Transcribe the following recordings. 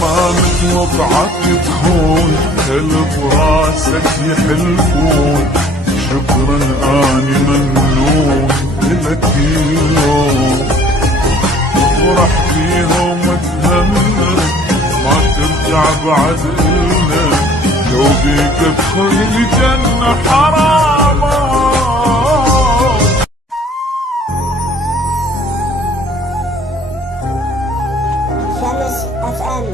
ما متوقعك تخون كل براسك يحلفون. شكرا اني ممنون لك اليوم، افرح فيهم وتهنى ما ترجع بعد إلنا. لو بيك ادخل الجنة حرام. شمس اف ام.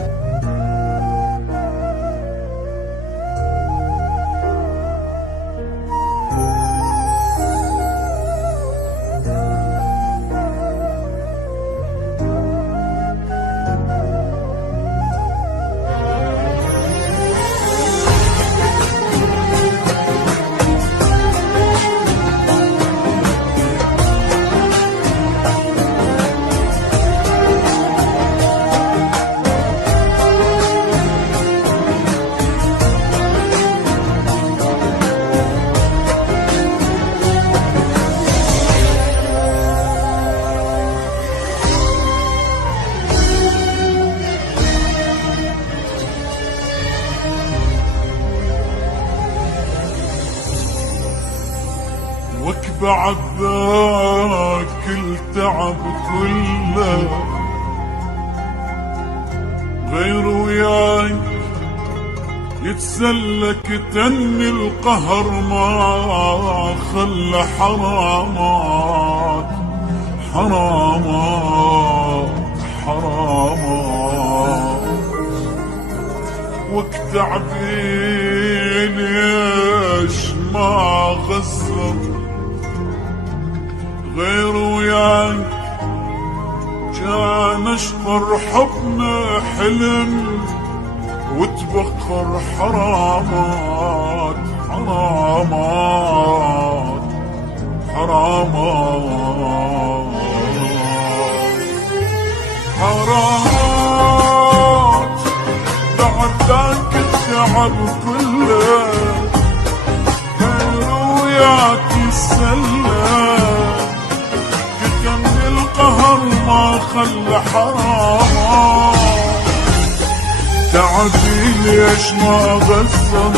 بعد ذاك التعب كله غير وياك يتسلك تني القهر ما خلى حرامات حرامات حرامات. وكتعبي ليش ما غزر غير وياك كان اشطر حبنا حلم وتبخر حرامات حرامات حرامات حرامات. بعد ذاك التعب كله غير وياك يسلم القهر ما خلى حرامات. تعبي ليش ما غزر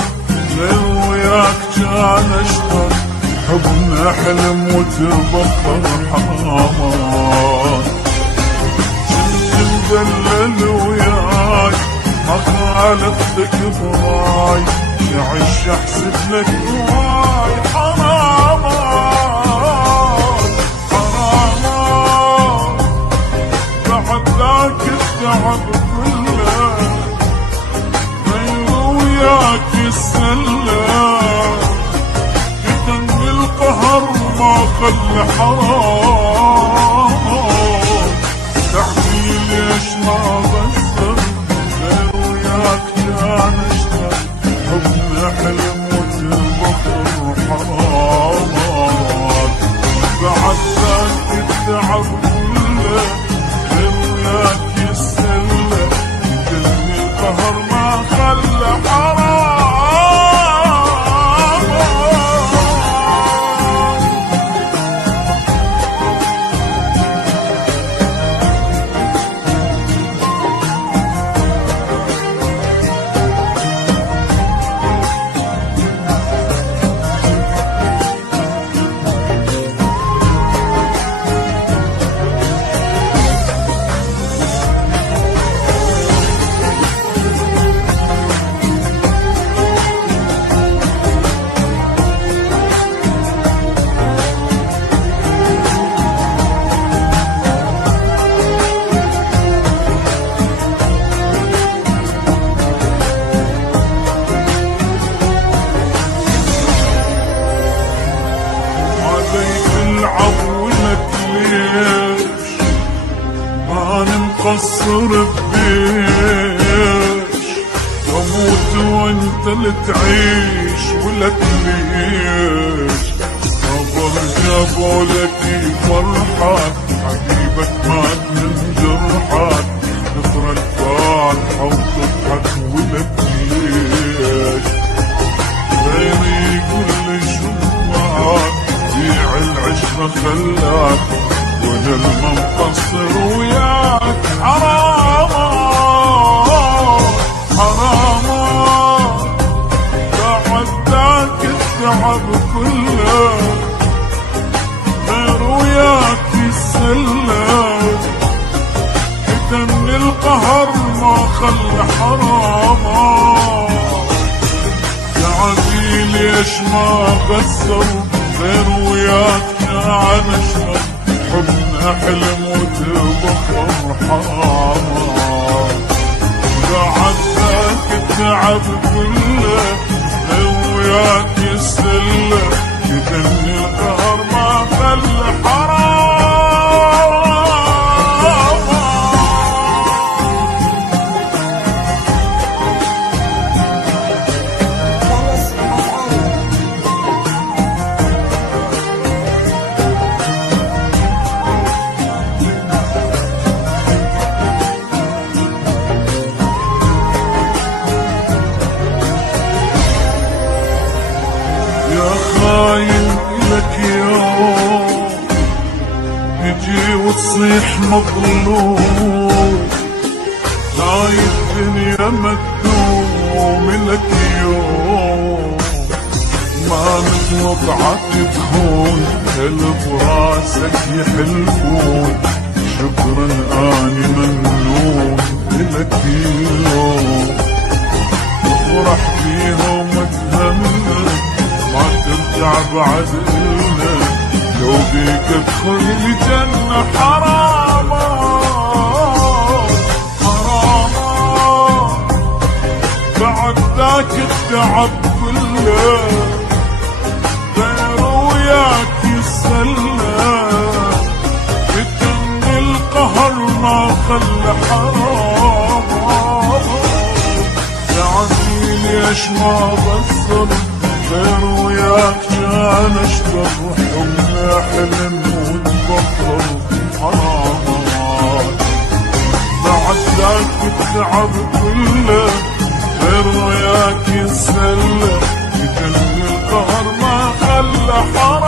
غير وياك كان اشطر حبنا حلم وتبخر حرامات. كنت مدلل وياك ما خالفتك براي شعش احسب لك هواي حرامات حرامات. بعد ذاك التعب كله غير وياك يسلم يتم القهر ما خلى حرام. تعبي ليش ما غزر غير وياك كان اشتر حبنا حلم وتبخر حرامات. بعد ذاك التعب كله غير وياك يسلم يتم القهر ما خلى حرام. مقصر ببيش واموت وانت اللي تعيش ولك ليش. صبر جابوا لك فرحك حبيبك مات من جرحك تقرا الفاتحة وتضحك ولك ليش. غيري يقول شو معك بيع العشرة خلاك وانا المقصر وياك حرام. القهر ما خلى حراما. سعدي ليش ما قصر غير وياك كان اشرب، حبنا حلم وتبخر حراما. وقعدتك التعب كله غير وياك يسله، يجني القهر ما خلى حراما. تجي وتصيح مظلوم، هاي الدنيا مكتوم لك يوم. ما متوقعك تكون كل براسك يحلفون، شكرا اني ممنون لك يوم. افرح فيهم وتهنى ما ترجع بعد إلنا، لو بيك ادخل الجنة حراما حراما. بعد ذاك التعب كله غير وياك يسلى، بتم القهر ما خلى حراما. يعني ليش ما بصر غير وياك كان اشتر، حمنا حلم وتبطل حراما. بعد ذاك التعب كله غير وياك يسلى، يجني القهر ما خلى حراما.